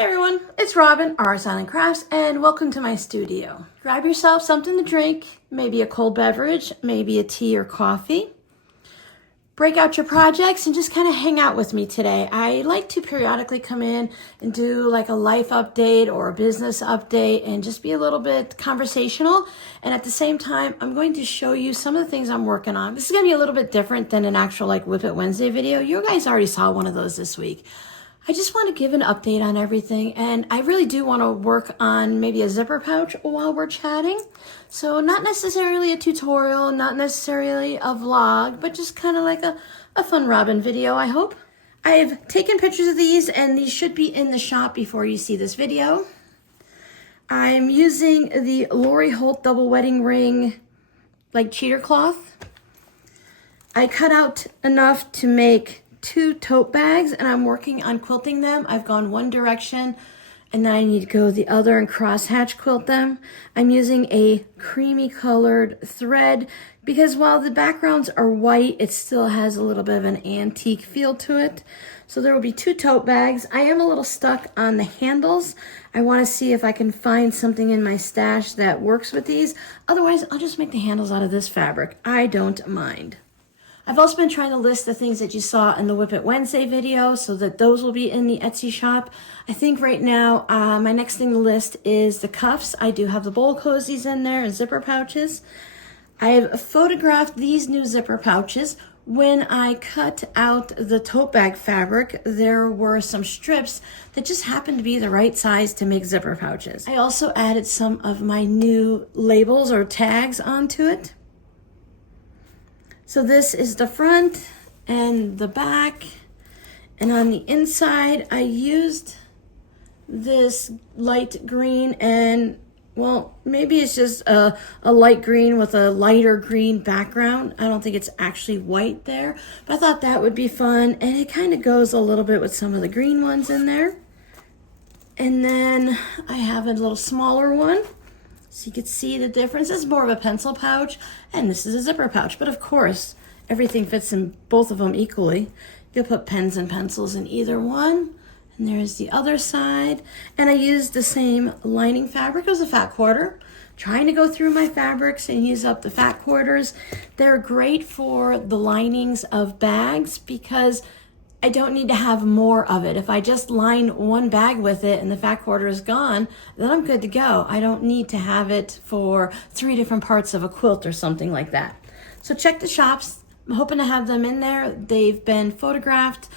Hey everyone, it's Robin, Artisan & Crafts, and welcome to my studio. Grab yourself something to drink, maybe a cold beverage, maybe a tea or coffee. Break out your projects and just kind of hang out with me today. I like to periodically come in and do like a life update or a business update and just be a little bit conversational. And at the same time, I'm going to show you some of the things I'm working on. This is going to be a little bit different than an actual like Whip It Wednesday video. You guys already saw one of those this week. I just want to give an update on everything, and I really do want to work on maybe a zipper pouch while we're chatting. So not necessarily a tutorial, not necessarily a vlog, but just kind of like a fun Robin video, I hope. I've taken pictures of these, and these should be in the shop before you see this video. I'm using the Lori Holt double wedding ring like cheater cloth. I cut out enough to make 2 tote bags, and I'm working on quilting them. I've gone one direction and then I need to go the other and crosshatch quilt them. I'm using a creamy colored thread because while the backgrounds are white, it still has a little bit of an antique feel to it. So there will be 2 tote bags. I am a little stuck on the handles. I want to see if I can find something in my stash that works with these. Otherwise, I'll just make the handles out of this fabric. I don't mind. I've also been trying to list the things that you saw in the Whip It Wednesday video so that those will be in the Etsy shop. I think right now my next thing to list is the cuffs. I do have the bowl cozies in there and zipper pouches. I have photographed these new zipper pouches. When I cut out the tote bag fabric, there were some strips that just happened to be the right size to make zipper pouches. I also added some of my new labels or tags onto it. So this is the front and the back, and on the inside I used this light green, and well, maybe it's just a light green with a lighter green background. I don't think it's actually white there, but I thought that would be fun, and it kind of goes a little bit with some of the green ones in there. And then I have a little smaller one, so you can see the difference. This is more of a pencil pouch, and this is a zipper pouch. But of course, everything fits in both of them equally. You'll put pens and pencils in either one. And there's the other side. And I used the same lining fabric. It was a fat quarter. Trying to go through my fabrics and use up the fat quarters. They're great for the linings of bags because I don't need to have more of it. If I just line one bag with it and the fat quarter is gone, then I'm good to go. I don't need to have it for 3 different parts of a quilt or something like that. So check the shops. I'm hoping to have them in there. They've been photographed.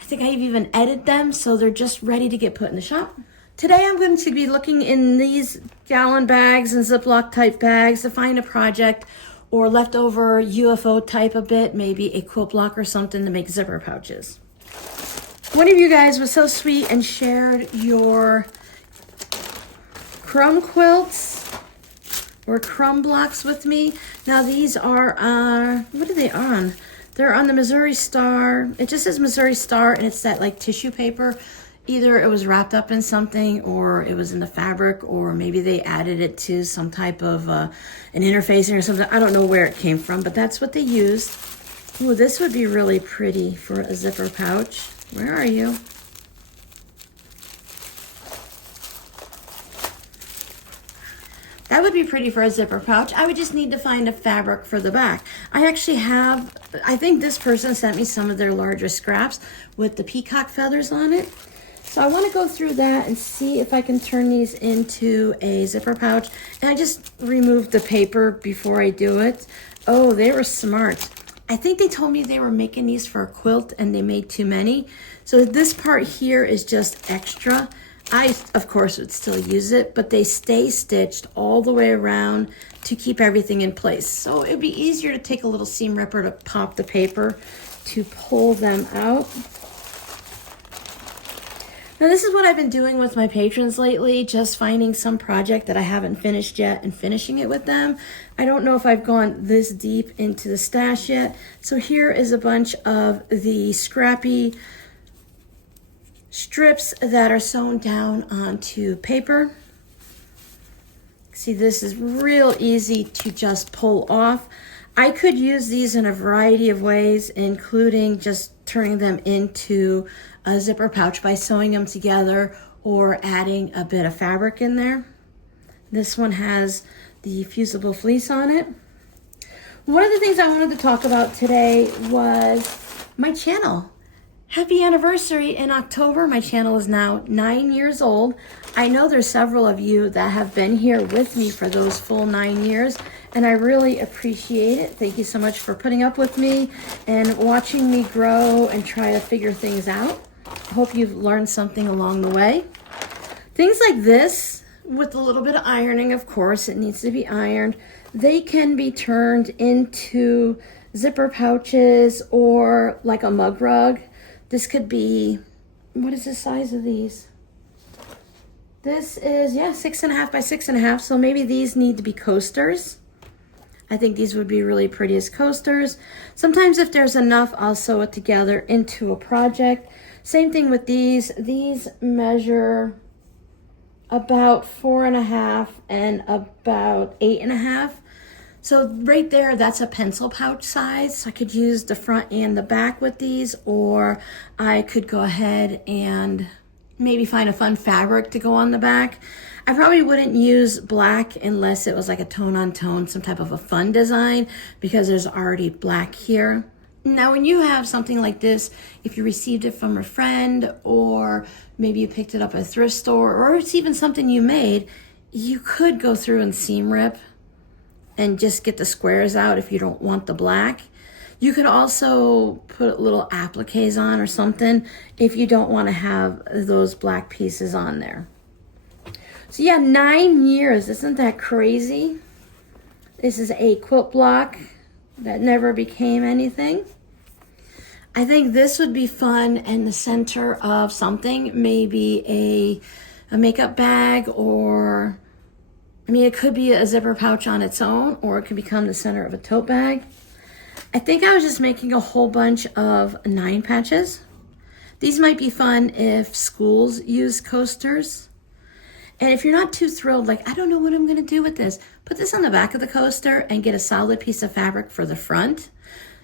I think I've even edited them, so they're just ready to get put in the shop. Today I'm going to be looking in these gallon bags and Ziploc type bags to find a project or leftover UFO type a bit, maybe a quilt block or something to make zipper pouches. One of you guys was so sweet and shared your crumb quilts or crumb blocks with me. Now these are, what are they on? They're on the Missouri Star. It just says Missouri Star, and it's that like tissue paper. Either it was wrapped up in something, or it was in the fabric, or maybe they added it to some type of an interfacing or something. I don't know where it came from, but that's what they used. Ooh, this would be really pretty for a zipper pouch. Where are you? That would be pretty for a zipper pouch. I would just need to find a fabric for the back. I actually have, I think this person sent me some of their larger scraps with the peacock feathers on it. So I want to go through that and see if I can turn these into a zipper pouch. And I just removed the paper before I do it. Oh, they were smart. I think they told me they were making these for a quilt and they made too many. So this part here is just extra. I, of course, would still use it, but they stay stitched all the way around to keep everything in place. So it'd be easier to take a little seam ripper to pop the paper to pull them out. Now this is what I've been doing with my patrons lately, just finding some project that I haven't finished yet and finishing it with them. I don't know if I've gone this deep into the stash yet. So here is a bunch of the scrappy strips that are sewn down onto paper. See, this is real easy to just pull off. I could use these in a variety of ways, including just turning them into a zipper pouch by sewing them together, or adding a bit of fabric in there. This one has the fusible fleece on it. One of the things I wanted to talk about today was my channel. Happy anniversary in October. My channel is now 9 years old. I know there's several of you that have been here with me for those full 9 years, and I really appreciate it. Thank you so much for putting up with me and watching me grow and try to figure things out. I hope you've learned something along the way. Things like this, with a little bit of ironing, of course, it needs to be ironed. They can be turned into zipper pouches or like a mug rug. This could be, what is the size of these? This is, 6.5 by 6.5. So maybe these need to be coasters. I think these would be really pretty as coasters. Sometimes if there's enough, I'll sew it together into a project. Same thing with these. These measure about 4.5 and about 8.5. So right there, that's a pencil pouch size. So I could use the front and the back with these, or I could go ahead and maybe find a fun fabric to go on the back. I probably wouldn't use black unless it was like a tone on tone, some type of a fun design, because there's already black here. Now, when you have something like this, if you received it from a friend, or maybe you picked it up at a thrift store, or it's even something you made, you could go through and seam rip and just get the squares out if you don't want the black. You could also put little appliques on or something if you don't want to have those black pieces on there. So yeah, 9 years, isn't that crazy? This is a quilt block that never became anything. I think this would be fun in the center of something, maybe a makeup bag, or it could be a zipper pouch on its own, or it could become the center of a tote bag. I think I was just making a whole bunch of 9 patches. These might be fun if schools use coasters. And if you're not too thrilled, like, I don't know what I'm gonna do with this, put this on the back of the coaster and get a solid piece of fabric for the front.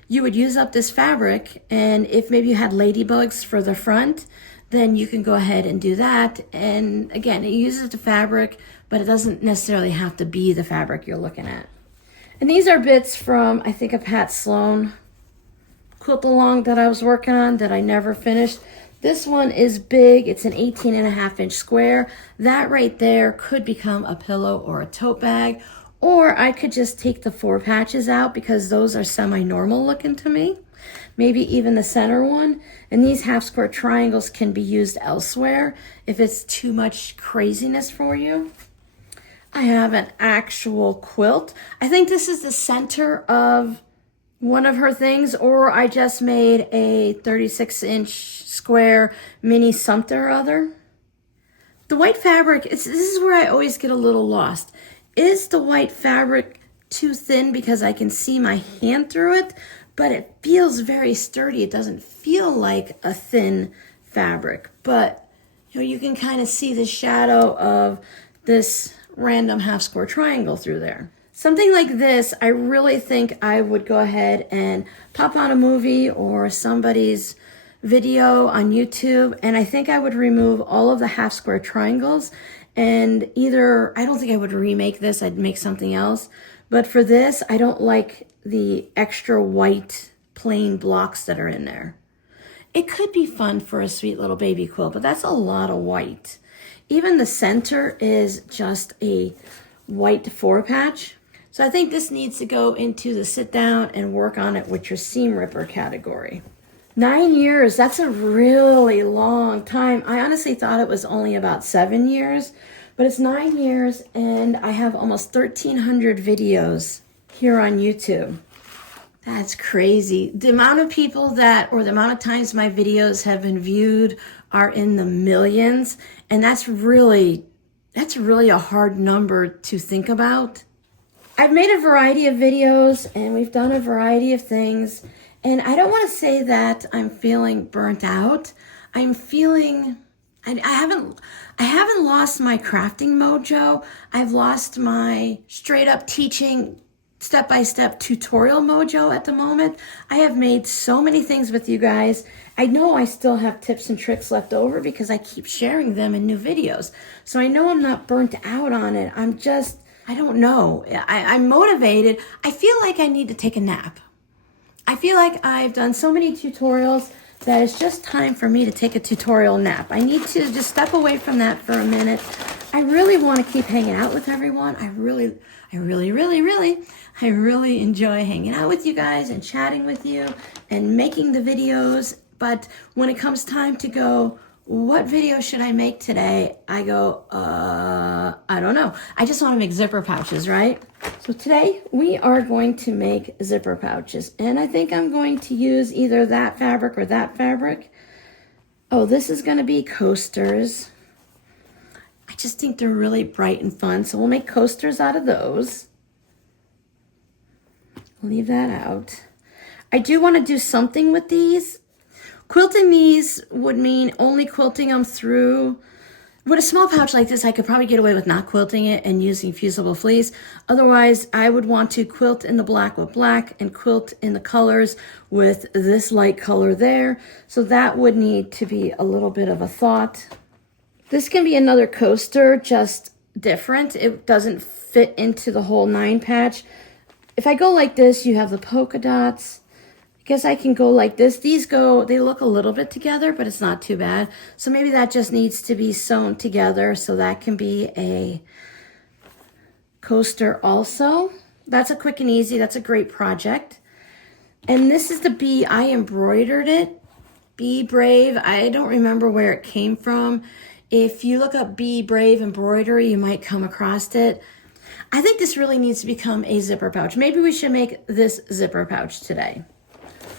You would use up this fabric, and if maybe you had ladybugs for the front, then you can go ahead and do that. And again, it uses the fabric, but it doesn't necessarily have to be the fabric you're looking at. And these are bits from, I think, a Pat Sloan quilt along that I was working on that I never finished. This one is big. It's an 18.5-inch square. That right there could become a pillow or a tote bag, or I could just take the 4 patches out because those are semi-normal looking to me. Maybe even the center one. And these half square triangles can be used elsewhere if it's too much craziness for you. I have an actual quilt. I think this is the center of one of her things, or I just made a 36-inch square mini something or other. The white fabric, this is where I always get a little lost. Is the white fabric too thin because I can see my hand through it? But it feels very sturdy. It doesn't feel like a thin fabric, but you can kind of see the shadow of this random half square triangle through there. Something like this, I really think I would go ahead and pop on a movie or somebody's video on YouTube, and I think I would remove all of the half square triangles, and I don't think I would remake this, I'd make something else. But for this, I don't like the extra white plain blocks that are in there. It could be fun for a sweet little baby quilt, but that's a lot of white. Even the center is just a white 4 patch. So I think this needs to go into the sit down and work on it with your seam ripper category. 9 years, that's a really long time. I honestly thought it was only about 7 years, but it's 9 years, and I have almost 1,300 videos here on YouTube. That's crazy. The amount of people the amount of times my videos have been viewed are in the millions, and that's really a hard number to think about. I've made a variety of videos, and we've done a variety of things, and I don't want to say that I'm feeling burnt out. I haven't lost my crafting mojo. I've lost my straight up teaching step-by-step tutorial mojo at the moment. I have made so many things with you guys. I know I still have tips and tricks left over because I keep sharing them in new videos. So I know I'm not burnt out on it. I don't know. I'm motivated. I feel like I need to take a nap. I feel like I've done so many tutorials that it's just time for me to take a tutorial nap. I need to just step away from that for a minute. I really want to keep hanging out with everyone. I really enjoy hanging out with you guys and chatting with you and making the videos. But when it comes time to go, what video should I make today? I go, I don't know. I just want to make zipper pouches, right? So today we are going to make zipper pouches. And I think I'm going to use either that fabric or that fabric. Oh, this is going to be coasters. I just think they're really bright and fun. So we'll make coasters out of those. Leave that out. I do want to do something with these. Quilting these would mean only quilting them through. With a small pouch like this, I could probably get away with not quilting it and using fusible fleece. Otherwise, I would want to quilt in the black with black and quilt in the colors with this light color there. So that would need to be a little bit of a thought. This can be another coaster, just different. It doesn't fit into the whole 9 patch. If I go like this, you have the polka dots. I guess I can go like this. These they look a little bit together, but it's not too bad. So maybe that just needs to be sewn together. So that can be a coaster also. That's a quick and easy. That's a great project. And this is the bee. I embroidered it. Be Brave. I don't remember where it came from. If you look up Be Brave embroidery, you might come across it. I think this really needs to become a zipper pouch. Maybe we should make this zipper pouch today.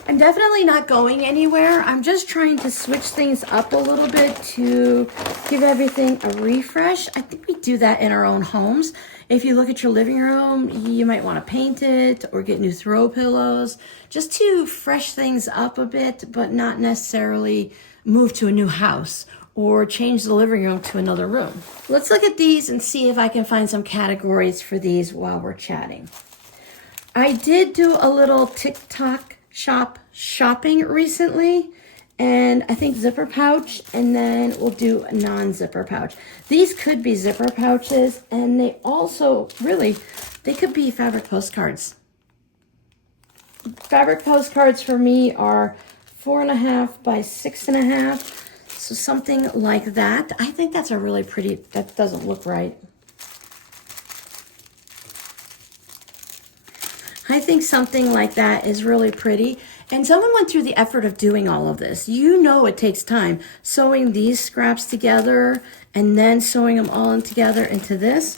I'm definitely not going anywhere. I'm just trying to switch things up a little bit to give everything a refresh. I think we do that in our own homes. If you look at your living room, you might want to paint it or get new throw pillows just to fresh things up a bit, but not necessarily move to a new house or change the living room to another room. Let's look at these and see if I can find some categories for these while we're chatting. I did do a little TikTok shopping recently, and I think zipper pouch, and then we'll do a non-zipper pouch. These could be zipper pouches, and they also they could be fabric postcards. Fabric postcards for me are 4.5 by 6.5, so something like that. I think that's a really pretty, that doesn't look right. I think something like that is really pretty. And someone went through the effort of doing all of this. You know it takes time. Sewing these scraps together and then sewing them all in together into this.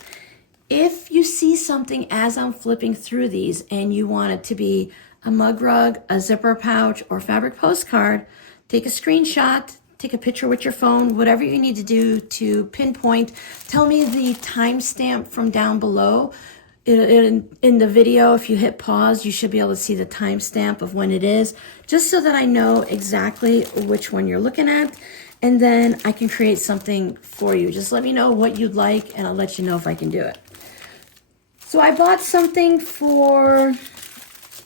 If you see something as I'm flipping through these and you want it to be a mug rug, a zipper pouch, or fabric postcard, take a screenshot, take a picture with your phone, whatever you need to do to pinpoint. Tell me the timestamp from down below. In the video, if you hit pause, you should be able to see the timestamp of when it is, just so that I know exactly which one you're looking at, and then I can create something for you. Just let me know what you'd like, and I'll let you know if I can do it. So I bought something for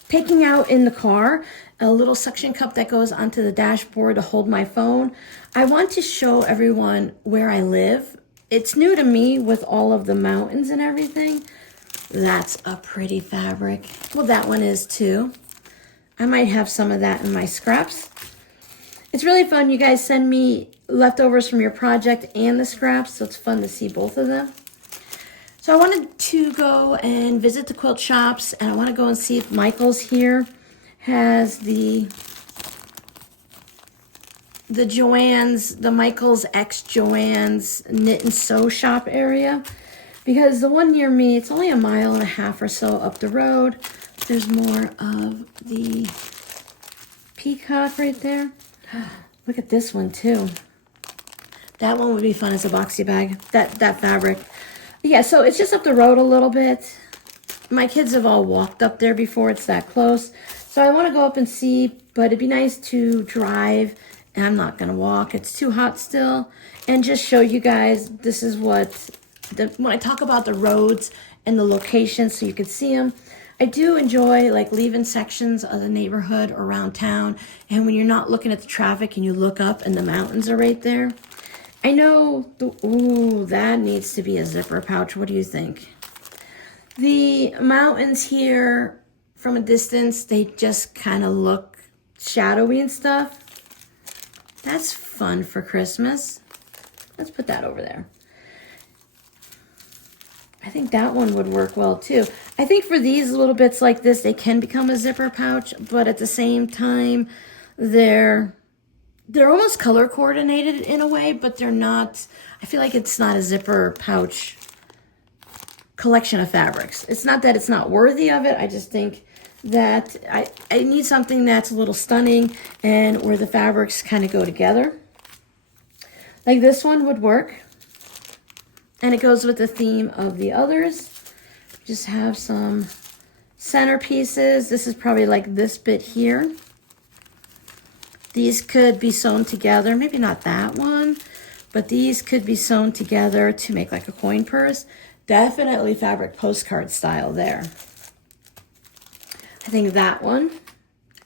taking out in the car, a little suction cup that goes onto the dashboard to hold my phone. I want to show everyone where I live. It's new to me with all of the mountains and everything. That's a pretty fabric. Well, that one is too. I might have some of that in my scraps. It's really fun. You guys send me leftovers from your project and the scraps, so it's fun to see both of them. So I wanted to go and visit the quilt shops, and I want to go and see if Michael's here has the Joann's, the Michael's X Joann's knit and sew shop area. Because the one near me, it's only 1.5 miles or so up the road. There's more of the peacock right there. Look at this one too. That one would be fun as a boxy bag, that fabric. Yeah, so it's just up the road a little bit. My kids have all walked up there before, it's that close. So I want to go up and see, but it'd be nice to drive. And I'm not going to walk, it's too hot still. And just show you guys, this is what... when I talk about the roads and the locations so you can see them, I do enjoy like leaving sections of the neighborhood around town, and when you're not looking at the traffic and you look up and the mountains are right there. I know, ooh, that needs to be a zipper pouch. What do you think? The mountains here from a distance, they just kind of look shadowy and stuff. That's fun for Christmas. Let's put that over there. I think that one would work well too. I think for these little bits like this, they can become a zipper pouch, but at the same time, they're almost color coordinated in a way, but they're not, I feel like it's not a zipper pouch collection of fabrics. It's not that it's not worthy of it. I just think that I need something that's a little stunning and where the fabrics kind of go together. Like this one would work. And it goes with the theme of the others. Just have some center pieces. This is probably like this bit here. These could be sewn together, maybe not that one, but these could be sewn together to make like a coin purse. Definitely fabric postcard style there. I think that one,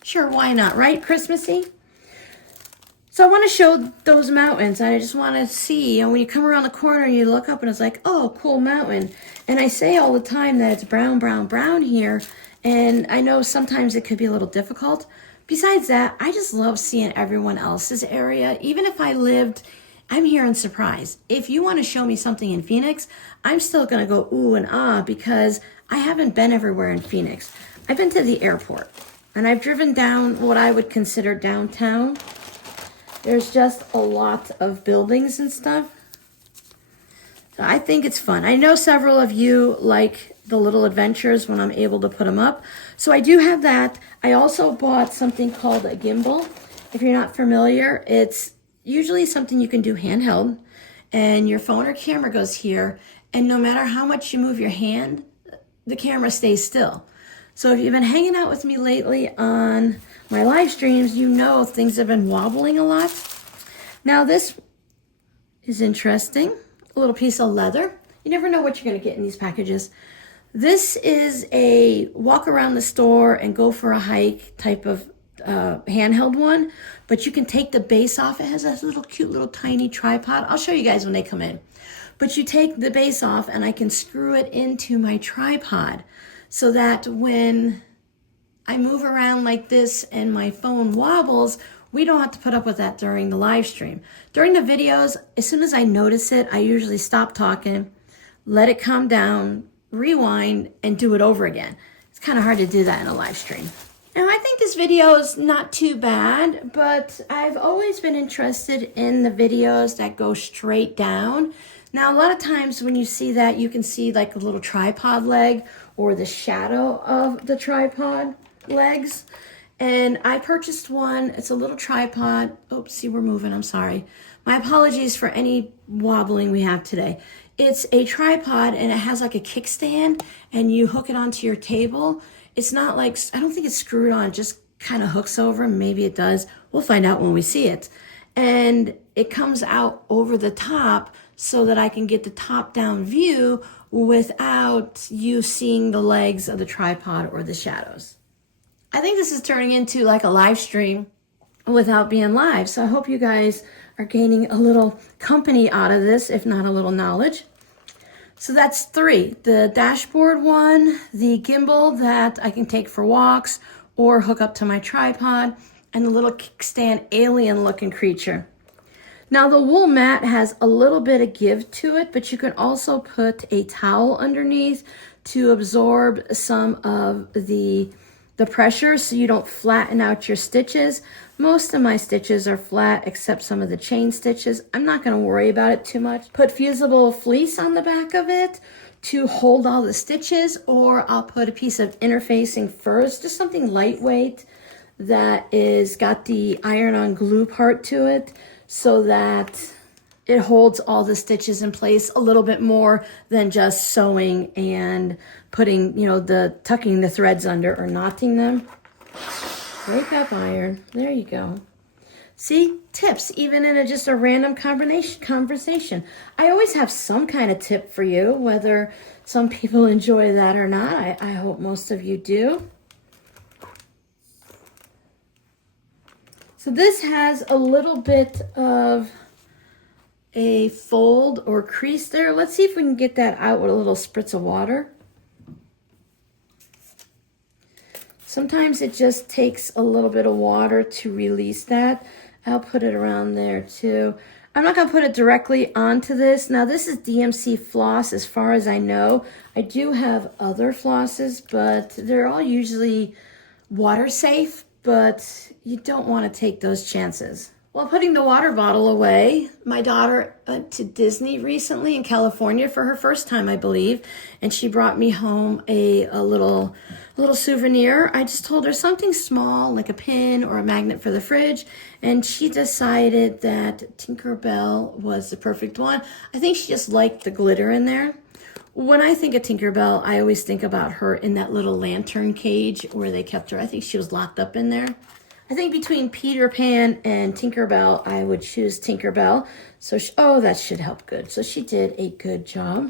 sure, why not, right? Christmassy. So I want to show those mountains. I just want to see, when you come around the corner, you look up and it's like, oh, cool mountain. And I say all the time that it's brown, brown, brown here. And I know sometimes it could be a little difficult. Besides that, I just love seeing everyone else's area. Even if I lived, I'm here in Surprise. If you want to show me something in Phoenix, I'm still going to go ooh and ah because I haven't been everywhere in Phoenix. I've been to the airport and I've driven down what I would consider downtown. There's just a lot of buildings and stuff. So I think it's fun. I know several of you like the little adventures when I'm able to put them up. So I do have that. I also bought something called a gimbal. If you're not familiar, it's usually something you can do handheld. And your phone or camera goes here. And no matter how much you move your hand, the camera stays still. So if you've been hanging out with me lately on my live streams, you know things have been wobbling a lot. Now this is interesting. A little piece of leather. You never know what you're going to get in these packages. This is a walk around the store and go for a hike type of handheld one, but you can take the base off. It has a little cute little tiny tripod. I'll show you guys when they come in. But you take the base off and I can screw it into my tripod so that when I move around like this and my phone wobbles, we don't have to put up with that during the live stream. During the videos, as soon as I notice it, I usually stop talking, let it calm down, rewind, and do it over again. It's kind of hard to do that in a live stream. Now, I think this video is not too bad, but I've always been interested in the videos that go straight down. Now, a lot of times when you see that, you can see like a little tripod leg or the shadow of the tripod legs. And I purchased one. It's a little tripod. Oops, see, we're moving. I'm sorry. My apologies for any wobbling we have today. It's a tripod and it has like a kickstand and you hook it onto your table. It's not like, I don't think it's screwed on, it just kind of hooks over. Maybe it does. We'll find out when we see it. And it comes out over the top so that I can get the top down view without you seeing the legs of the tripod or the shadows. I think this is turning into like a live stream without being live. So I hope you guys are gaining a little company out of this, if not a little knowledge. So that's 3. The dashboard one, the gimbal that I can take for walks or hook up to my tripod, and the little kickstand alien looking creature. Now the wool mat has a little bit of give to it, but you can also put a towel underneath to absorb some of the pressure so you don't flatten out your stitches. Most of my stitches are flat except some of the chain stitches. I'm not going to worry about it too much. Put fusible fleece on the back of it to hold all the stitches, or I'll put a piece of interfacing furs, just something lightweight that is got the iron-on glue part to it so that it holds all the stitches in place a little bit more than just sewing and putting, tucking the threads under or knotting them. Break up iron. There you go. See, tips, even in just a random conversation. I always have some kind of tip for you, whether some people enjoy that or not. I hope most of you do. So this has a little bit of a fold or crease there. Let's see if we can get that out with a little spritz of water. Sometimes it just takes a little bit of water to release that. I'll put it around there too. I'm not going to put it directly onto this. Now this is DMC floss as far as I know. I do have other flosses, but they're all usually water safe, but you don't want to take those chances. While putting the water bottle away, my daughter went to Disney recently in California for her first time, I believe, and she brought me home a little souvenir. I just told her something small, like a pin or a magnet for the fridge, and she decided that Tinkerbell was the perfect one. I think she just liked the glitter in there. When I think of Tinkerbell, I always think about her in that little lantern cage where they kept her. I think she was locked up in there. I think between Peter Pan and Tinkerbell, I would choose Tinkerbell. So, oh, that should help good. So she did a good job.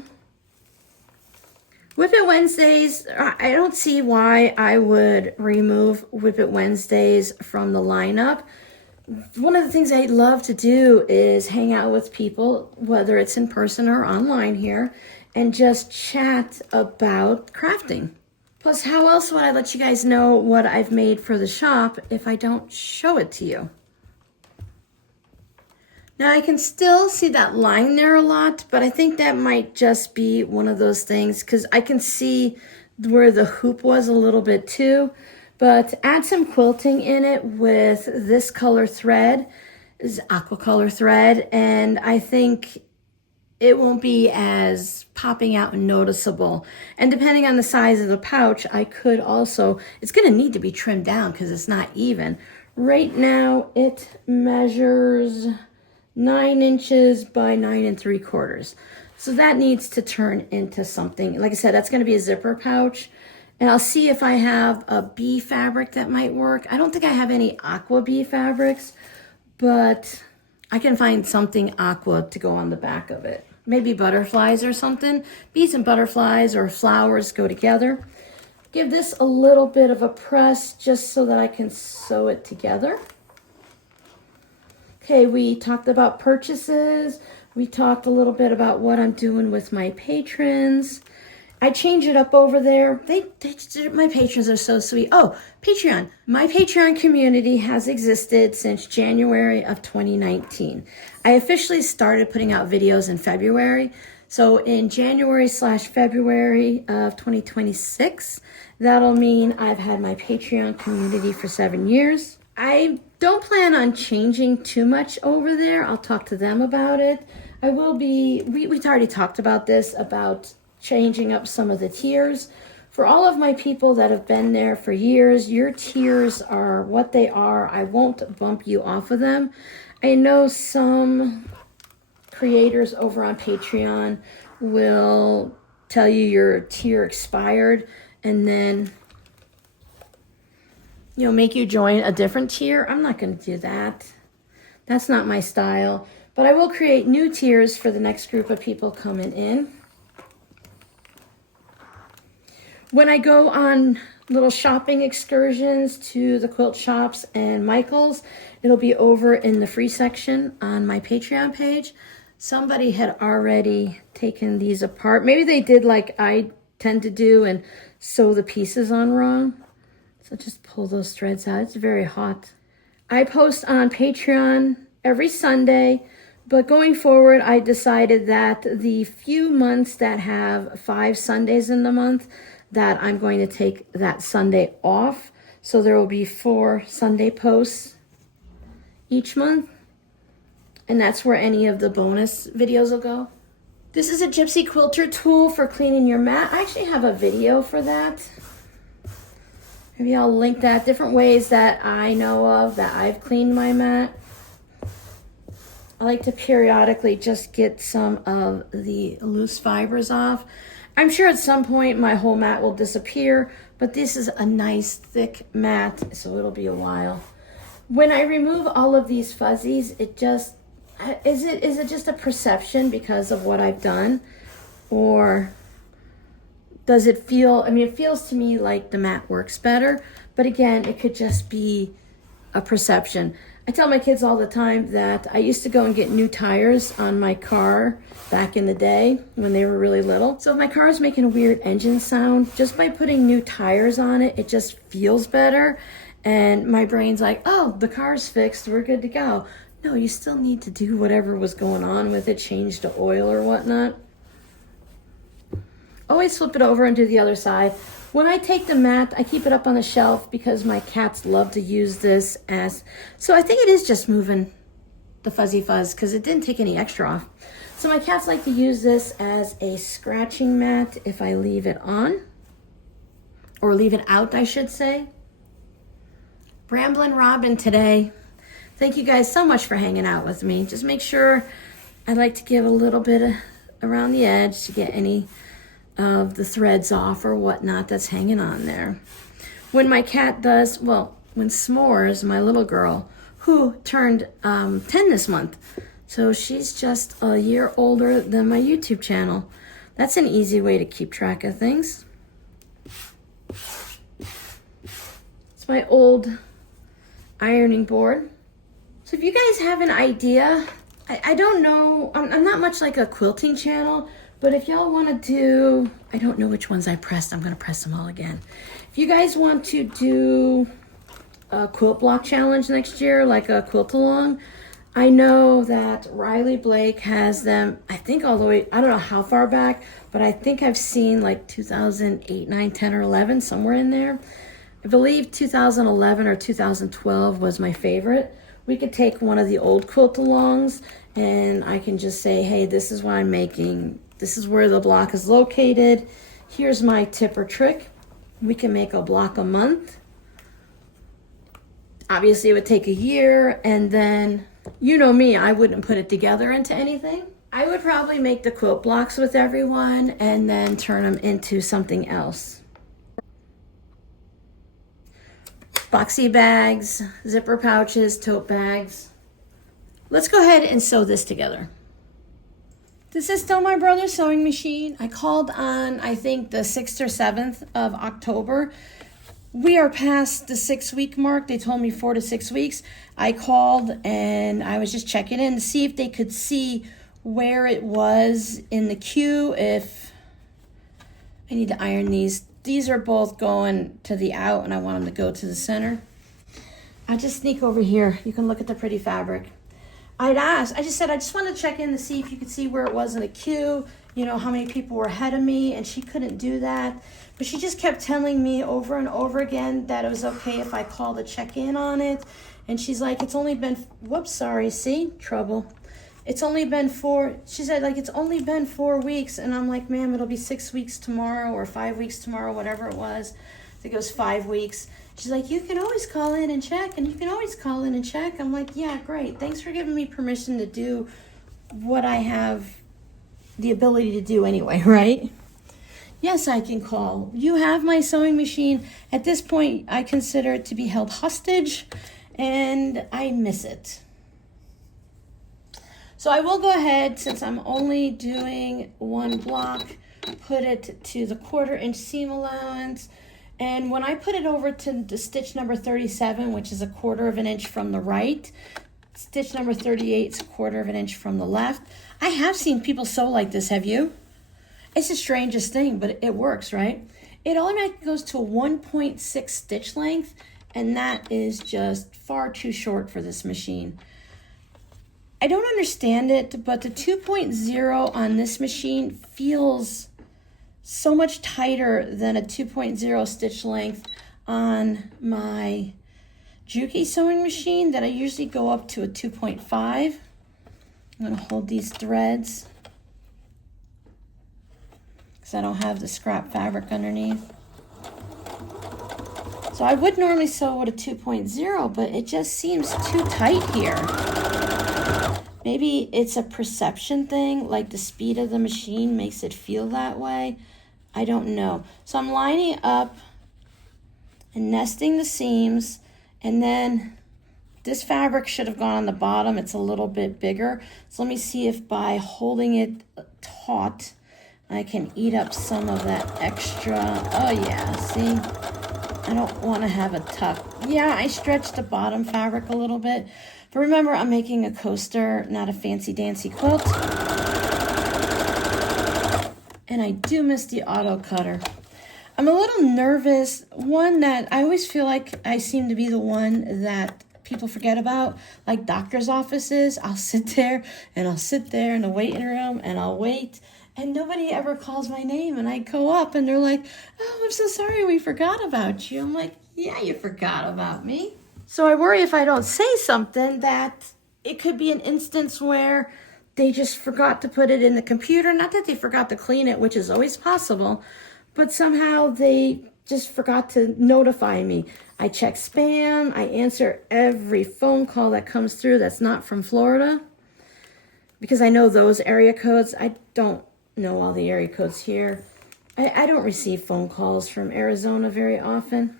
Whip It Wednesdays, I don't see why I would remove Whip It Wednesdays from the lineup. One of the things I love to do is hang out with people, whether it's in person or online here, and just chat about crafting. Plus, how else would I let you guys know what I've made for the shop if I don't show it to you? Now, I can still see that line there a lot, but I think that might just be one of those things because I can see where the hoop was a little bit too. But add some quilting in it with this color thread, this is aqua color thread, and I think it won't be as popping out and noticeable. And depending on the size of the pouch, I could also, it's going to need to be trimmed down because it's not even. Right now, it measures 9 inches by 9 3/4. So that needs to turn into something. Like I said, that's going to be a zipper pouch. And I'll see if I have a bee fabric that might work. I don't think I have any aqua bee fabrics, but I can find something aqua to go on the back of it. Maybe butterflies or something. Bees and butterflies or flowers go together. Give this a little bit of a press just so that I can sew it together. Okay, we talked about purchases. We talked a little bit about what I'm doing with my patrons. I change it up over there. My patrons are so sweet. Oh, Patreon. My Patreon community has existed since January of 2019. I officially started putting out videos in February. So in January/February of 2026, that'll mean I've had my Patreon community for 7 years. I don't plan on changing too much over there. I'll talk to them about it. I will be, we've already talked about this, about changing up some of the tiers. For all of my people that have been there for years, your tiers are what they are. I won't bump you off of them. I know some creators over on Patreon will tell you your tier expired and then, you know, make you join a different tier. I'm not going to do that. That's not my style. But I will create new tiers for the next group of people coming in. When I go on little shopping excursions to the quilt shops and Michael's, it'll be over in the free section on my Patreon page. Somebody had already taken these apart. Maybe they did like I tend to do and sew the pieces on wrong. So just pull those threads out. It's very hot. I post on Patreon every Sunday, but going forward, I decided that the few months that have 5 Sundays in the month, that I'm going to take that Sunday off. So there will be 4 Sunday posts each month. And that's where any of the bonus videos will go. This is a Gypsy Quilter tool for cleaning your mat. I actually have a video for that. Maybe I'll link that. Different ways that I know of that I've cleaned my mat. I like to periodically just get some of the loose fibers off. I'm sure at some point my whole mat will disappear, but this is a nice thick mat, so it'll be a while. When I remove all of these fuzzies, it just, is it just a perception because of what I've done? Or does it feel, I mean, it feels to me like the mat works better, but again, it could just be a perception. I tell my kids all the time that I used to go and get new tires on my car back in the day when they were really little. So if my car is making a weird engine sound, just by putting new tires on it, it just feels better. And my brain's like, oh, the car's fixed, we're good to go. No, you still need to do whatever was going on with it, change the oil or whatnot. Always flip it over and do the other side. When I take the mat, I keep it up on the shelf because my cats love to use this as, so I think it is just moving the fuzzy fuzz because it didn't take any extra off. So my cats like to use this as a scratching mat if I leave it on, or leave it out, I should say. Ramblin' Robin today. Thank you guys so much for hanging out with me. Just make sure, I like to give a little bit of, around the edge to get any of the threads off or whatnot that's hanging on there. When my cat does, well, when S'mores, my little girl, who turned 10 this month, so she's just a year older than my YouTube channel. That's an easy way to keep track of things. It's my old ironing board. So if you guys have an idea, I don't know, I'm not much like a quilting channel, but if y'all want to do, I don't know which ones I pressed. I'm going to press them all again. If you guys want to do a quilt block challenge next year, like a quilt along, I know that Riley Blake has them, I think all the way, I don't know how far back, but I think I've seen like 2008, 9, 10, or 11, somewhere in there. I believe 2011 or 2012 was my favorite. We could take one of the old quilt alongs and I can just say, hey, this is what I'm making. This is where the block is located. Here's my tip or trick. We can make a block a month. Obviously, it would take a year, and then, you know me, I wouldn't put it together into anything. I would probably make the quilt blocks with everyone and then turn them into something else. Boxy bags, zipper pouches, tote bags. Let's go ahead and sew this together. This is still my brother's sewing machine. I called on, I think, the 6th or 7th of October. We are past the 6-week mark. They told me 4 to 6 weeks. I called and I was just checking in to see if they could see where it was in the queue. If I need to iron these. These are both going to the out and I want them to go to the center. I'll just sneak over here. You can look at the pretty fabric. I just said, I just wanted to check in to see if you could see where it was in the queue, you know, how many people were ahead of me, and she couldn't do that. But she just kept telling me over and over again that it was okay if I called to check in on it. And she's like, it's only been, whoops, sorry, see, trouble. It's only been she said, like, it's only been 4 weeks. And I'm like, ma'am, it'll be 6 weeks tomorrow or 5 weeks tomorrow, whatever it was. I think it was 5 weeks. She's like, you can always call in and check, and you can always call in and check. I'm like, yeah, great. Thanks for giving me permission to do what I have the ability to do anyway, right? Yes, I can call. You have my sewing machine. At this point, I consider it to be held hostage, and I miss it. So I will go ahead, since I'm only doing one block, put it to the 1/4 inch seam allowance. And when I put it over to the stitch number 37, which is 1/4 inch from the right, stitch number 38 is 1/4 inch from the left. I have seen people sew like this, have you? It's the strangest thing, but it works, right? It automatically goes to a 1.6 stitch length, and that is just far too short for this machine. I don't understand it, but the 2.0 on this machine feels so much tighter than a 2.0 stitch length on my Juki sewing machine that I usually go up to a 2.5. I'm going to hold these threads because I don't have the scrap fabric underneath. So I would normally sew with a 2.0, but it just seems too tight here. Maybe it's a perception thing, like the speed of the machine makes it feel that way. I don't know. So I'm lining up and nesting the seams, and then This fabric should have gone on the bottom. It's a little bit bigger. So let me see if by holding it taut, I can eat up some of that extra. Oh yeah, see? I don't want to have a tuck. Yeah, I stretched the bottom fabric a little bit. But remember, I'm making a coaster, not a fancy dancy quilt. And I do miss the auto cutter. I'm a little nervous. One that I always feel like I seem to be the one that people forget about, like doctor's offices. I'll sit there and I'll sit there in the waiting room and I'll wait and nobody ever calls my name, and I go up and they're like, oh, I'm so sorry, we forgot about you. I'm like, yeah, you forgot about me. So I worry if I don't say something that it could be an instance where they just forgot to put it in the computer. Not that they forgot to clean it, which is always possible, but somehow they just forgot to notify me. I check spam. I answer every phone call that comes through that's not from Florida because I know those area codes. I don't know all the area codes here. I don't receive phone calls from Arizona very often.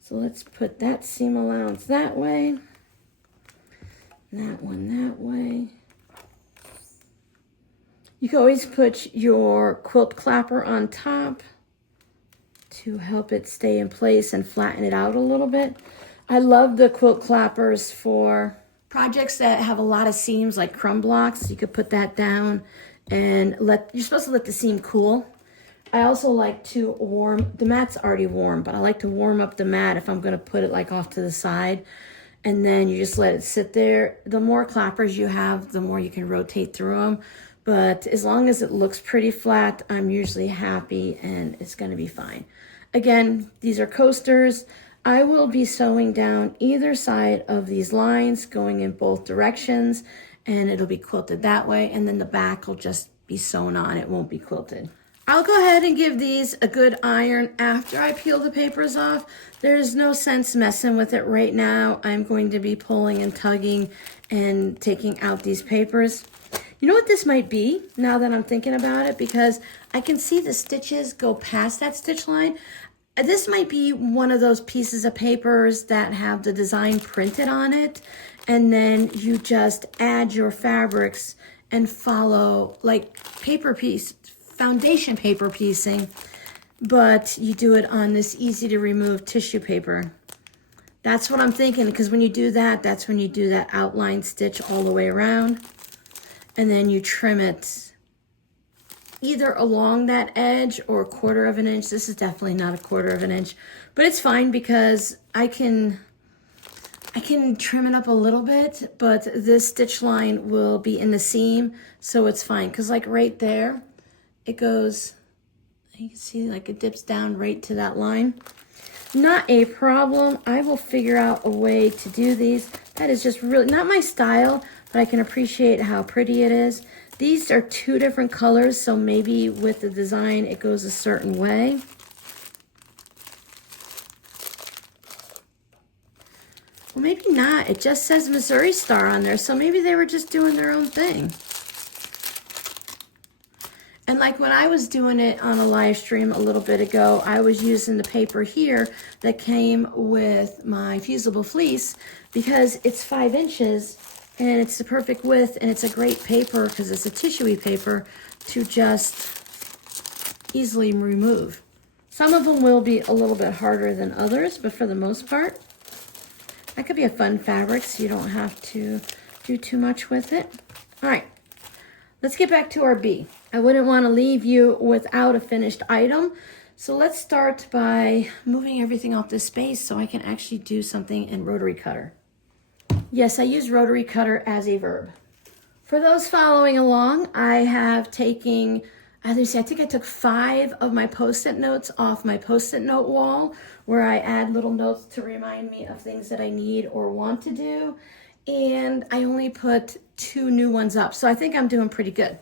So let's put that seam allowance that way. That one that way. You can always put your quilt clapper on top to help it stay in place and flatten it out a little bit. I love the quilt clappers for projects that have a lot of seams, like crumb blocks. You could put that down and you're supposed to let the seam cool. I also like to warm, the mat's already warm, but I like to warm up the mat if I'm gonna put it like off to the side. And then you just let it sit there. The more clappers you have, the more you can rotate through them. But as long as it looks pretty flat, I'm usually happy and it's gonna be fine. Again, these are coasters. I will be sewing down either side of these lines, going in both directions, and it'll be quilted that way. And then the back will just be sewn on, it won't be quilted. I'll go ahead and give these a good iron after I peel the papers off. There's no sense messing with it right now. I'm going to be pulling and tugging and taking out these papers. You know what this might be, now that I'm thinking about it, because I can see the stitches go past that stitch line. This might be one of those pieces of papers that have the design printed on it, and then you just add your fabrics and follow like paper piece, foundation paper piecing, but you do it on this easy to remove tissue paper. That's what I'm thinking, because when you do that, that's when you do that outline stitch all the way around. And then you trim it either along that edge or 1/4 of an inch. This is definitely not a 1/4 of an inch, but it's fine because I can trim it up a little bit, but this stitch line will be in the seam, so it's fine. Because like right there, it goes, you can see like it dips down right to that line. Not a problem. I will figure out a way to do these. That is just really not my style, but I can appreciate how pretty it is. These are 2 different colors, so maybe with the design it goes a certain way. Well, maybe not. It just says Missouri Star on there, so maybe they were just doing their own thing. And like when I was doing it on a live stream a little bit ago, I was using the paper here that came with my fusible fleece because it's 5 inches and it's the perfect width, and it's a great paper because it's a tissuey paper to just easily remove. Some of them will be a little bit harder than others, but for the most part, that could be a fun fabric, so you don't have to do too much with it. All right. Let's get back to our bee. I wouldn't want to leave you without a finished item. So let's start by moving everything off this space so I can actually do something in rotary cutter. Yes, I use rotary cutter as a verb. For those following along, I have taken, I think I took 5 of my Post-it notes off my Post-it note wall where I add little notes to remind me of things that I need or want to do. And I only put 2 new ones up, so I think I'm doing pretty good.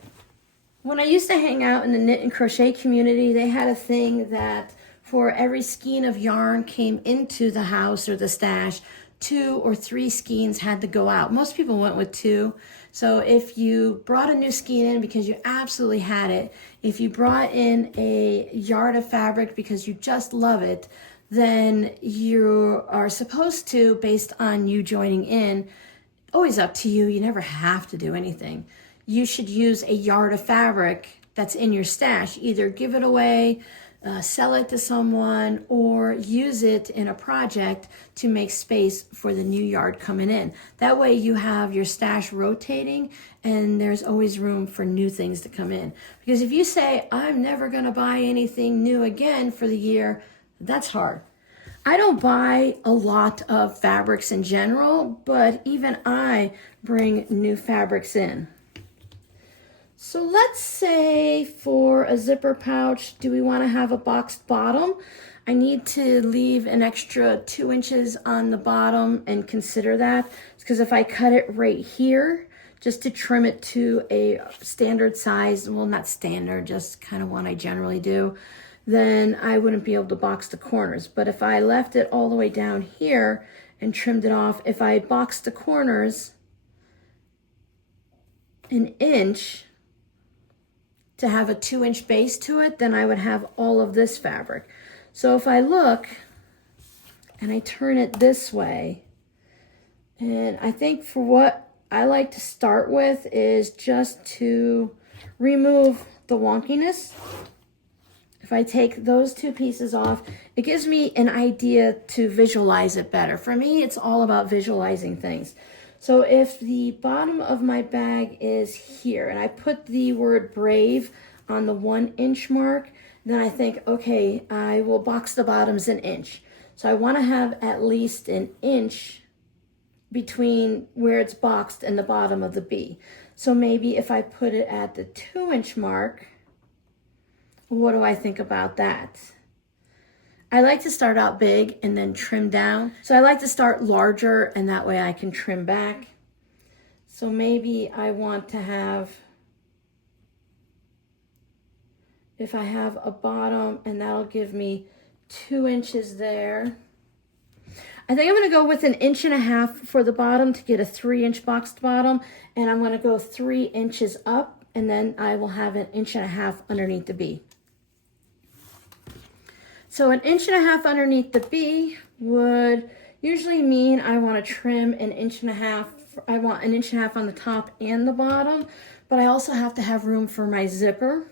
When I used to hang out in the knit and crochet community, they had a thing that for every skein of yarn came into the house or the stash, 2 or 3 skeins had to go out. Most people went with 2. So if you brought a new skein in because you absolutely had it, if you brought in a yard of fabric because you just love it, then you are supposed to, based on you joining in, always up to you, you never have to do anything. You should use a yard of fabric that's in your stash. Either give it away, sell it to someone, or use it in a project to make space for the new yard coming in. That way you have your stash rotating and there's always room for new things to come in. Because if you say, I'm never gonna buy anything new again for the year, that's hard. I don't buy a lot of fabrics in general, but even I bring new fabrics in. So let's say for a zipper pouch, do we want to have a boxed bottom? I need to leave an extra 2 inches on the bottom and consider that. Because if I cut it right here, just to trim it to a standard size, well, not standard, just kind of one I generally do, then I wouldn't be able to box the corners. But if I left it all the way down here and trimmed it off, if I boxed the corners an inch, to have a 2-inch base to it, then I would have all of this fabric. So if I look and I turn it this way, and I think for what I like to start with is just to remove the wonkiness. If I take those 2 pieces off, it gives me an idea to visualize it better. For me, it's all about visualizing things. So if the bottom of my bag is here and I put the word brave on the 1-inch mark, then I think, okay, I will box the bottoms an inch. So I want to have at least an inch between where it's boxed and the bottom of the B. So maybe if I put it at the 2-inch mark, what do I think about that? I like to start out big and then trim down. So I like to start larger and that way I can trim back. So maybe I want to have, if I have a bottom, and that'll give me 2 inches there. I think I'm gonna go with 1.5 inches for the bottom to get a 3-inch boxed bottom. And I'm gonna go 3 inches up and then I will have 1.5 inches underneath the B. So 1.5 inches underneath the B would usually mean I want to trim 1.5 inches. I want 1.5 inches on the top and the bottom, but I also have to have room for my zipper.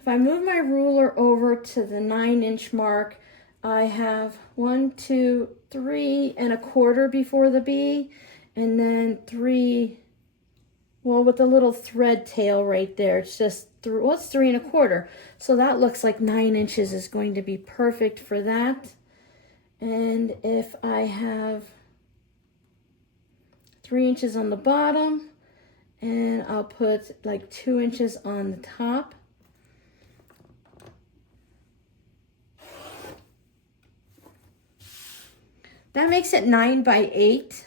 If I move my ruler over to the 9-inch mark, I have 1, 2, 3.25 before the B, and then 3, well, with the little thread tail right there, it's just, well, it's 3.25. So that looks like 9 inches is going to be perfect for that. And if I have 3 inches on the bottom, and I'll put like 2 inches on the top. That makes it 9 by 8.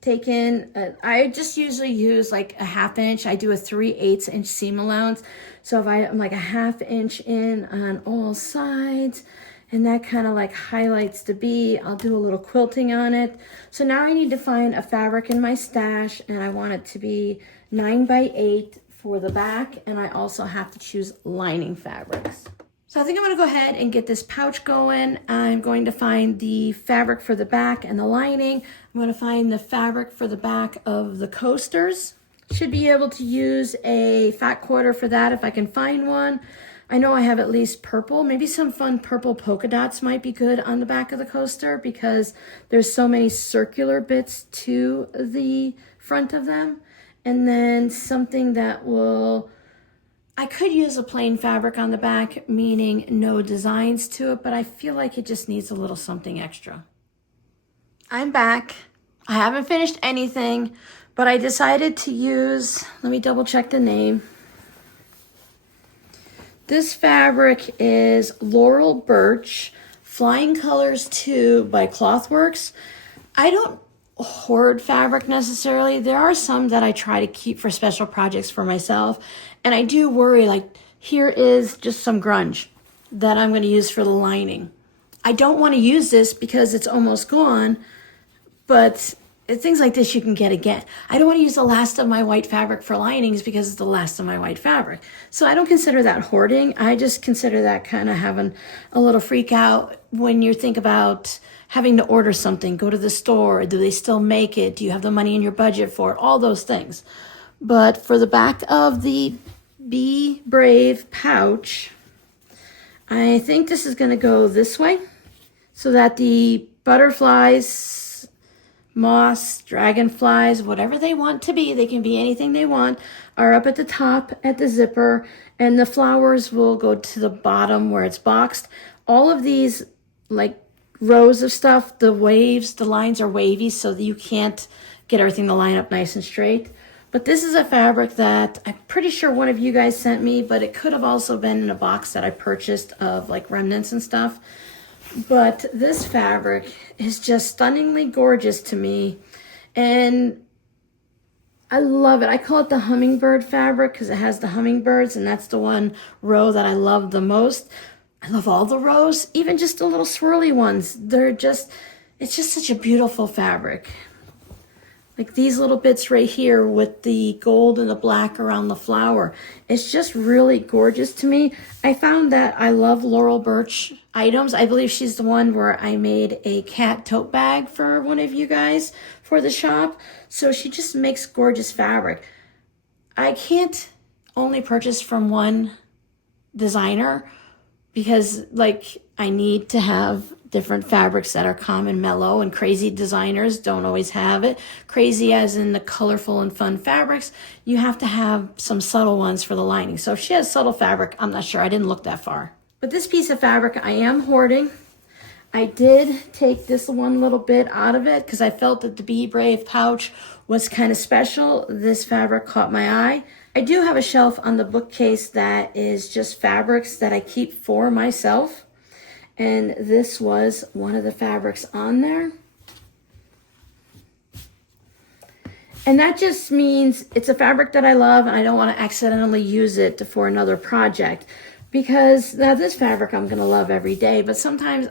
Take in, I just usually use like a 1/2 inch. I do a 3/8 inch seam allowance. So if I'm like a 1/2 inch in on all sides, and that kind of like highlights the B, I'll do a little quilting on it. So now I need to find a fabric in my stash, and I want it to be 9 by 8 for the back, and I also have to choose lining fabrics. So I think I'm gonna go ahead and get this pouch going. I'm going to find the fabric for the back and the lining. I'm gonna find the fabric for the back of the coasters. Should be able to use a fat quarter for that if I can find one. I know I have at least purple. Maybe some fun purple polka dots might be good on the back of the coaster because there's so many circular bits to the front of them. And then something that will, I could use a plain fabric on the back, meaning no designs to it, but I feel like it just needs a little something extra. I'm back. I haven't finished anything, but I decided to use, let me double check the name. This fabric is Laurel Birch, Flying Colors 2 by Clothworks. I don't hoard fabric necessarily. There are some that I try to keep for special projects for myself. And I do worry, like, here is just some grunge that I'm going to use for the lining. I don't want to use this because it's almost gone, but things like this you can get again. I don't want to use the last of my white fabric for linings because it's the last of my white fabric. So I don't consider that hoarding. I just consider that kind of having a little freak out when you think about having to order something, go to the store, do they still make it? Do you have the money in your budget for it? All those things. But for the back of the Be Brave pouch, I think this is going to go this way so that the butterflies, moths, dragonflies, whatever they want to be, they can be anything they want, are up at the top at the zipper, and the flowers will go to the bottom where it's boxed. All of these like rows of stuff, the waves, the lines are wavy so that you can't get everything to line up nice and straight. But this is a fabric that I'm pretty sure one of you guys sent me, but it could have also been in a box that I purchased of like remnants and stuff. But this fabric is just stunningly gorgeous to me, and I love it. I call it the hummingbird fabric because it has the hummingbirds, and that's the one row that I love the most. I love all the rows, even just the little swirly ones. It's just such a beautiful fabric. Like these little bits right here with the gold and the black around the flower. It's just really gorgeous to me. I found that I love Laurel Birch items. I believe she's the one where I made a cat tote bag for one of you guys for the shop. So she just makes gorgeous fabric. I can't only purchase from one designer because like I need to have different fabrics that are calm and mellow, and crazy designers don't always have it. Crazy as in the colorful and fun fabrics. You have to have some subtle ones for the lining. So if she has subtle fabric, I'm not sure. I didn't look that far. But this piece of fabric I am hoarding. I did take this one little bit out of it because I felt that the Be Brave pouch was kind of special. This fabric caught my eye. I do have a shelf on the bookcase that is just fabrics that I keep for myself. And this was one of the fabrics on there. And that just means it's a fabric that I love and I don't want to accidentally use it for another project. Because now this fabric I'm going to love every day, but sometimes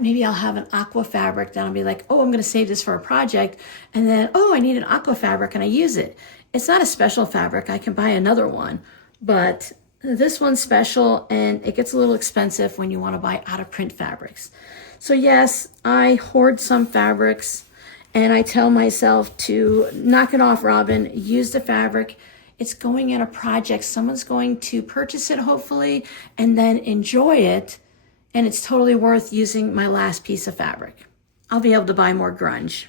maybe I'll have an aqua fabric that I'll be like, oh, I'm going to save this for a project. And then, oh, I need an aqua fabric and I use it. It's not a special fabric. I can buy another one, but this one's special and it gets a little expensive when you want to buy out of print fabrics. So yes, I hoard some fabrics and I tell myself to knock it off, Robin, use the fabric. It's going in a project. Someone's going to purchase it hopefully and then enjoy it. And it's totally worth using my last piece of fabric. I'll be able to buy more grunge.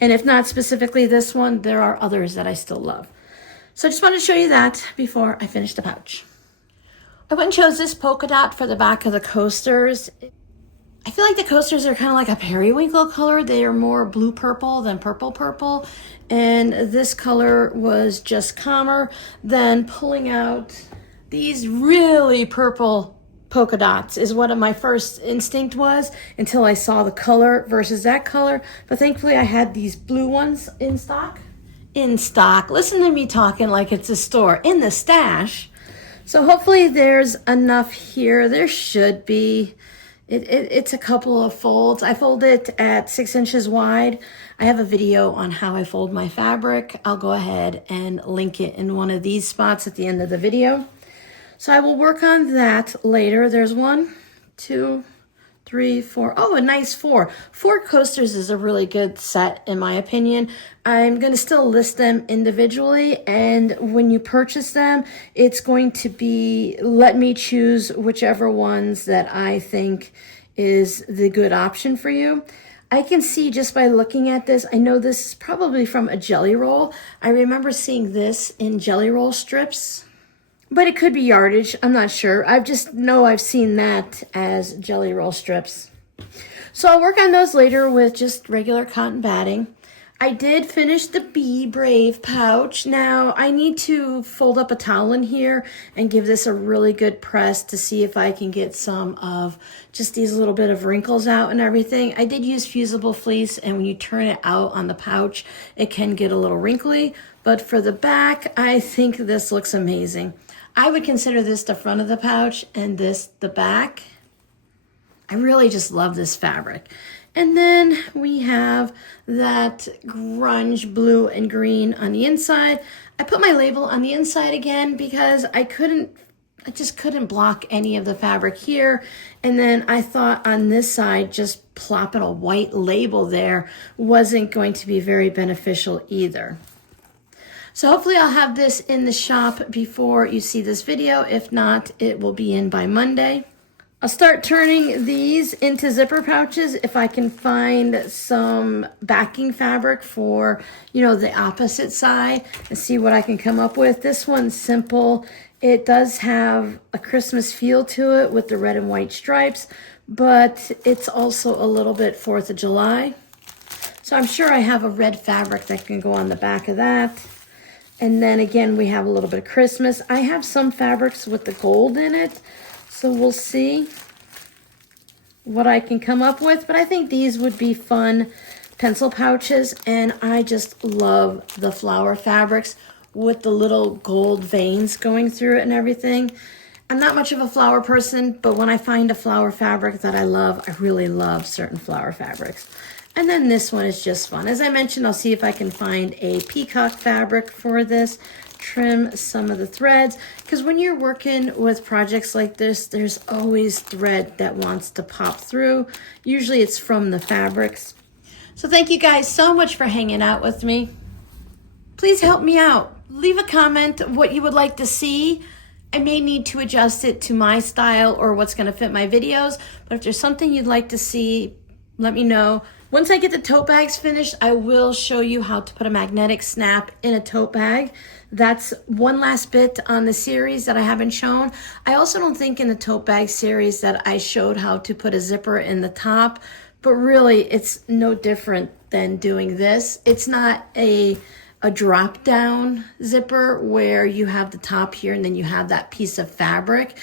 And if not specifically this one, there are others that I still love. So I just wanted to show you that before I finish the pouch. I went and chose this polka dot for the back of the coasters. I feel like the coasters are kind of like a periwinkle color. They are more blue purple than purple purple. And this color was just calmer than pulling out these really purple polka dots is what my first instinct was until I saw the color versus that color. But thankfully I had these blue ones in stock. In stock. Listen to me talking like it's a store. In the stash. So hopefully there's enough here. There should be. It's a couple of folds. I fold it at 6 inches wide. I have a video on how I fold my fabric. I'll go ahead and link it in one of these spots at the end of the video. So I will work on that later. There's 1, 2, 3, 4. Oh, a nice 4. 4 coasters is a really good set in my opinion. I'm going to still list them individually, and when you purchase them, it's going to be let me choose whichever ones that I think is the good option for you. I can see just by looking at this, I know this is probably from a jelly roll. I remember seeing this in jelly roll strips. But it could be yardage. I'm not sure. I just know I've seen that as jelly roll strips. So I'll work on those later with just regular cotton batting. I did finish the Be Brave pouch. Now I need to fold up a towel in here and give this a really good press to see if I can get some of just these little bit of wrinkles out and everything. I did use fusible fleece, and when you turn it out on the pouch, it can get a little wrinkly. But for the back, I think this looks amazing. I would consider this the front of the pouch and this the back. I really just love this fabric. And then we have that grunge blue and green on the inside. I put my label on the inside again because I just couldn't block any of the fabric here. And then I thought on this side, just plopping a white label there wasn't going to be very beneficial either. So hopefully I'll have this in the shop before you see this video. If not, it will be in by Monday. I'll start turning these into zipper pouches if I can find some backing fabric for, the opposite side, and see what I can come up with. This one's simple. It does have a Christmas feel to it with the red and white stripes, but it's also a little bit 4th of July. So I'm sure I have a red fabric that can go on the back of that. And then again, we have a little bit of Christmas. I have some fabrics with the gold in it, so we'll see what I can come up with. But I think these would be fun pencil pouches, and I just love the flower fabrics with the little gold veins going through it and everything. I'm not much of a flower person, but when I find a flower fabric that I love, I really love certain flower fabrics. And then this one is just fun. As I mentioned, I'll see if I can find a peacock fabric for this, trim some of the threads, because when you're working with projects like this, there's always thread that wants to pop through. Usually it's from the fabrics. So thank you guys so much for hanging out with me. Please help me out. Leave a comment what you would like to see. I may need to adjust it to my style or what's going to fit my videos, but if there's something you'd like to see, let me know. Once I get the tote bags finished, I will show you how to put a magnetic snap in a tote bag. That's one last bit on the series that I haven't shown. I also don't think in the tote bag series that I showed how to put a zipper in the top, but really it's no different than doing this. It's not a drop down zipper where you have the top here and then you have that piece of fabric.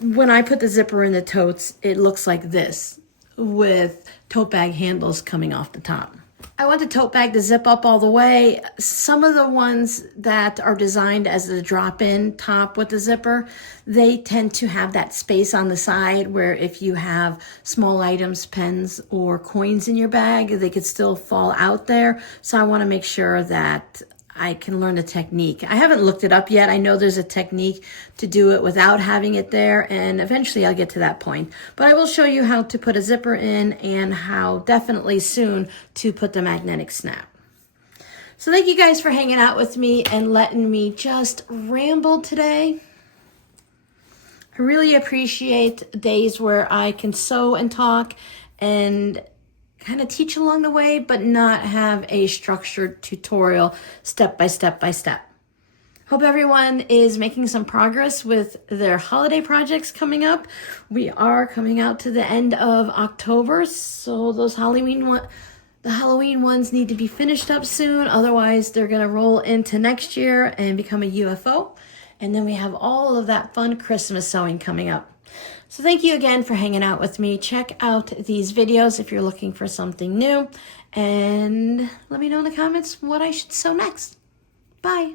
When I put the zipper in the totes, it looks like this with tote bag handles coming off the top. I want the tote bag to zip up all the way. Some of the ones that are designed as a drop-in top with the zipper, they tend to have that space on the side where if you have small items, pens or coins in your bag, they could still fall out there. So I want to make sure that I can learn the technique. I haven't looked it up yet. I know there's a technique to do it without having it there, and eventually I'll get to that point. But I will show you how to put a zipper in and how definitely soon to put the magnetic snap. So thank you guys for hanging out with me and letting me just ramble today. I really appreciate days where I can sew and talk and kind of teach along the way, but not have a structured tutorial step by step by step. Hope everyone is making some progress with their holiday projects coming up. We are coming out to the end of October, so those the Halloween ones need to be finished up soon. Otherwise, they're going to roll into next year and become a UFO. And then we have all of that fun Christmas sewing coming up. So thank you again for hanging out with me. Check out these videos if you're looking for something new. And let me know in the comments what I should sew next. Bye.